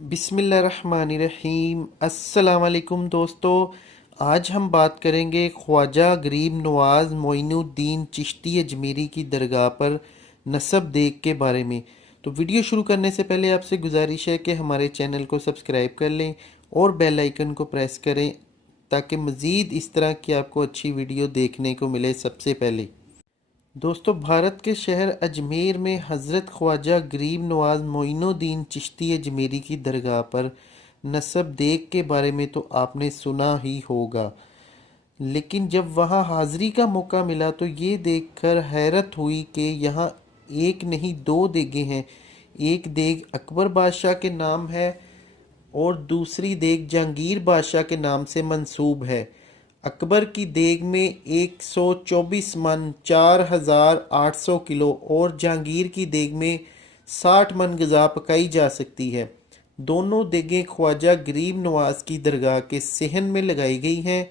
बिस्मिल्लाहिर्रहमानिर्रहीम। अस्सलाम वालेकुम दोस्तों, आज हम बात करेंगे ख्वाजा गरीब नवाज मोइनुद्दीन चिश्ती अजमीरी की दरगाह पर नसब देख के बारे में। तो वीडियो शुरू करने से पहले आपसे गुजारिश है कि हमारे चैनल को सब्सक्राइब कर लें और बेल आइकन को प्रेस करें ताकि मज़ीद इस तरह की आपको अच्छी वीडियो देखने को मिले सबसे पहले। दोस्तों, भारत के शहर अजमेर में हज़रत ख्वाजा गरीब नवाज मोइनुद्दीन चिश्ती अजमीरी की दरगाह पर नसब देख के बारे में तो आपने सुना ही होगा, लेकिन जब वहाँ हाज़री का मौका मिला तो ये देखकर हैरत हुई कि यहाँ एक नहीं दो देगें हैं। एक देग अकबर बादशाह के नाम है और दूसरी देग जहांगीर बादशाह के नाम से मंसूब है। अकबर की देग में 124 मन 4800 किलो और जहांगीर की देग में 60 मन ग़िज़ा पकाई जा सकती है। दोनों देगें ख्वाजा गरीब नवाज की दरगाह के सहन में लगाई गई हैं।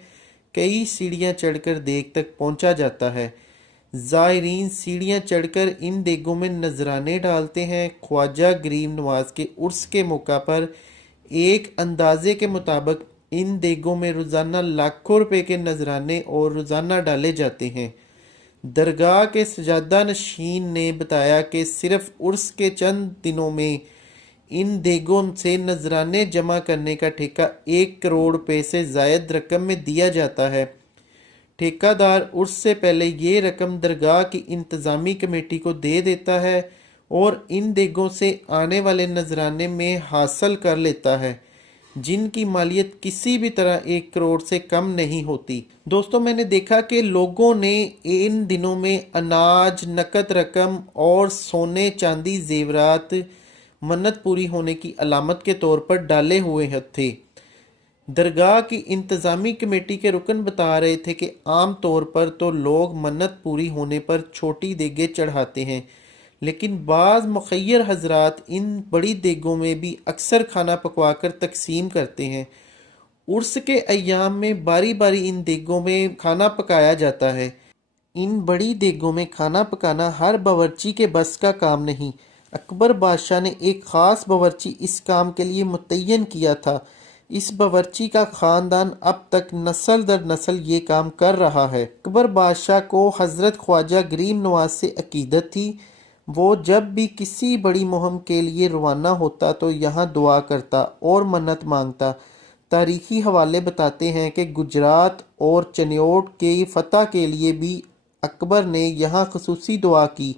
कई सीढ़ियां चढ़कर देग तक पहुंचा जाता है। ज़ायरीन सीढ़ियां चढ़कर इन देगों में नजराने डालते हैं। ख्वाजा गरीब नवाज के उर्स के मौका पर एक अंदाजे के मुताबिक इन देगों में रोज़ाना लाखों रुपए के नजराने और रोज़ाना डाले जाते हैं। दरगाह के सजादा नशीन ने बताया कि सिर्फ उर्स के चंद दिनों में इन देगों से नजराने जमा करने का ठेका 1 करोड़ रुपए से ज़ायद रकम में दिया जाता है। ठेकादार उर्स से पहले ये रकम दरगाह की इंतज़ामी कमेटी को दे देता है और इन देगों से आने वाले नजराने में हासिल कर लेता है, जिनकी मालियत किसी भी तरह 1 करोड़ से कम नहीं होती। दोस्तों, मैंने देखा कि लोगों ने इन दिनों में अनाज, नकद रकम और सोने चांदी जेवरात मन्नत पूरी होने की अलामत के तौर पर डाले हुए थे। दरगाह की इंतज़ामी कमेटी के रुकन बता रहे थे कि आम तौर पर तो लोग मन्नत पूरी होने पर छोटी देगें चढ़ाते हैं, लेकिन बाज़ मुखय्यर हजरात इन बड़ी देगों में भी अक्सर खाना पकवाकर तकसीम करते हैं। उर्स के अय्याम में बारी बारी इन देगों में खाना पकाया जाता है। इन बड़ी देगों में खाना पकाना हर बावर्ची के बस का काम नहीं। अकबर बादशाह ने एक ख़ास बावर्ची इस काम के लिए मुतय्यन किया था। इस बावर्ची का ख़ानदान अब तक नस्ल दर नस्ल ये काम कर रहा है। अकबर बादशाह को हज़रत ख्वाजा गरीब नवाज से अकीदत थी। वो जब भी किसी बड़ी मुहिम के लिए रवाना होता तो यहाँ दुआ करता और मन्नत मांगता। तारीखी हवाले बताते हैं कि गुजरात और चन्योट के फ़तह के लिए भी अकबर ने यहाँ ख़ुसूसी दुआ की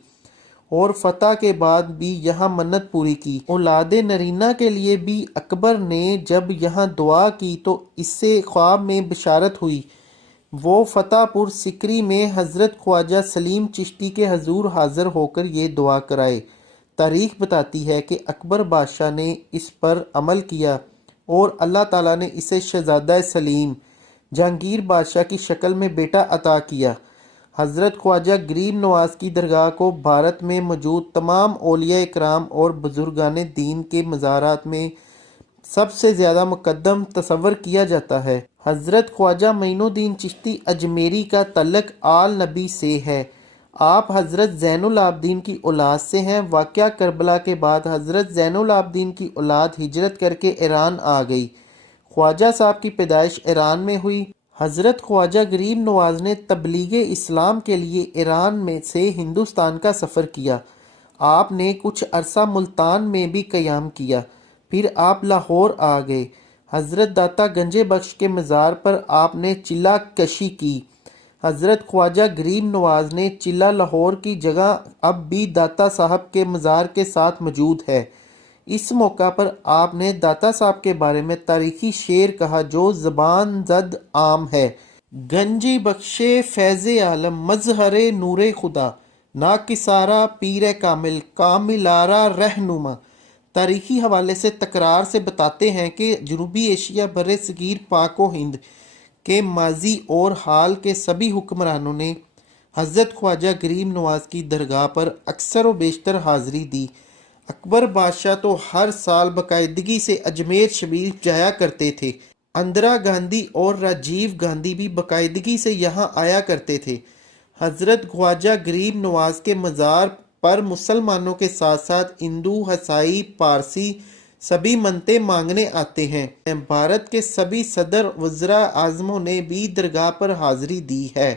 और फ़तह के बाद भी यहाँ मन्नत पूरी की। औलादे नरीना के लिए भी अकबर ने जब यहाँ दुआ की तो इससे ख्वाब में बिशारत हुई। वो फतेहपुर सिकरी में हज़रत ख्वाजा सलीम चिश्ती के हजूर हाज़िर होकर ये दुआ कराए। तारीख बताती है कि अकबर बादशाह ने इस पर अमल किया और अल्लाह ताला ने इसे शहज़ादा सलीम जहांगीर बादशाह की शक्ल में बेटा अता किया। हज़रत ख्वाजा गरीब नवाज की दरगाह को भारत में मौजूद तमाम औलिया इकराम और बुजुर्गान दीन के मज़ारात में सबसे ज़्यादा मुकद्दम तस्वर किया जाता है। हज़रत ख्वाजा मोइनुद्दीन चिश्ती अजमेरी का तल्लक आल नबी से है। आप हज़रत ज़ैनुल आबदीन की औलाद से हैं। वाक़या करबला के बाद हज़रत ज़ैनुल आबदीन की औलाद हिजरत करके ईरान आ गई। ख्वाजा साहब की पैदाइश ईरान में हुई। हज़रत ख्वाजा गरीब नवाज ने तबलीग इस्लाम के लिए ईरान में से हिंदुस्तान का सफ़र किया। आपने कुछ अरसा मुल्तान में भी क़याम किया, फिर आप लाहौर आ गए। हज़रत दाता गंजे बख्श के मज़ार पर आपने चिल्ला कशी की। हज़रत ख्वाजा गरीब नवाज ने चिल्ला लाहौर की जगह अब भी दाता साहब के मज़ार के साथ मौजूद है। इस मौका पर आपने दाता साहब के बारे में तारीखी शेर कहा जो ज़बान जद आम है। गंजी बख्शे फैज़े आलम मजहरे नूरे खुदा, ना किसारा पीर कामिल कामिलारा रहनुमा। तारीखी हवाले से तकरार से बताते हैं कि जनूबी एशिया बर्रे सगीर पाक व हिंद के माजी और हाल के सभी हुक्मरानों ने हज़रत ख्वाजा गरीब नवाज की दरगाह पर अक्सर व बेशतर हाज़री दी। अकबर बादशाह तो हर साल बाकायदगी से अजमेर शरीफ जाया करते थे। इंदिरा गांधी और राजीव गांधी भी बाकायदगी से यहाँ आया करते थे। हज़रत ख्वाजा गरीब नवाज के मज़ार पर मुसलमानों के साथ साथ हिंदू, हसाई, पारसी, सभी मनते मांगने आते हैं। भारत के सभी सदर वज़रा आज़मों ने भी दरगाह पर हाज़री दी है।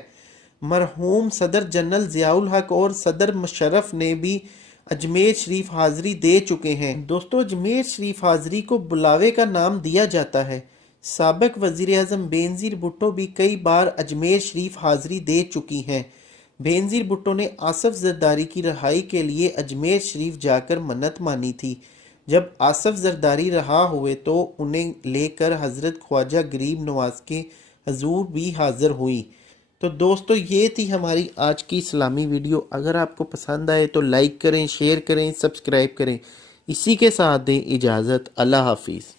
मरहूम सदर जनरल ज़ियाउल हक और सदर मुशर्रफ ने भी अजमेर शरीफ हाज़री दे चुके हैं। दोस्तों, अजमेर शरीफ हाज़री को बुलावे का नाम दिया जाता है। साबिक वज़ीर आज़म बेनज़ीर भुट्टो भी कई बार अजमेर शरीफ हाज़री दे चुकी हैं। बेनज़ीर भुट्टो ने आसफ ज़रदारी की रिहाई के लिए अजमेर शरीफ जाकर मन्नत मानी थी। जब आसफ ज़रदारी रहा हुए तो उन्हें लेकर हज़रत ख्वाजा गरीब नवाज के हजूर भी हाज़िर हुई। तो दोस्तों, ये थी हमारी आज की इस्लामी वीडियो। अगर आपको पसंद आए तो लाइक करें, शेयर करें, सब्सक्राइब करें। इसी के साथ दें इजाज़त। अल्लाह हाफिज़।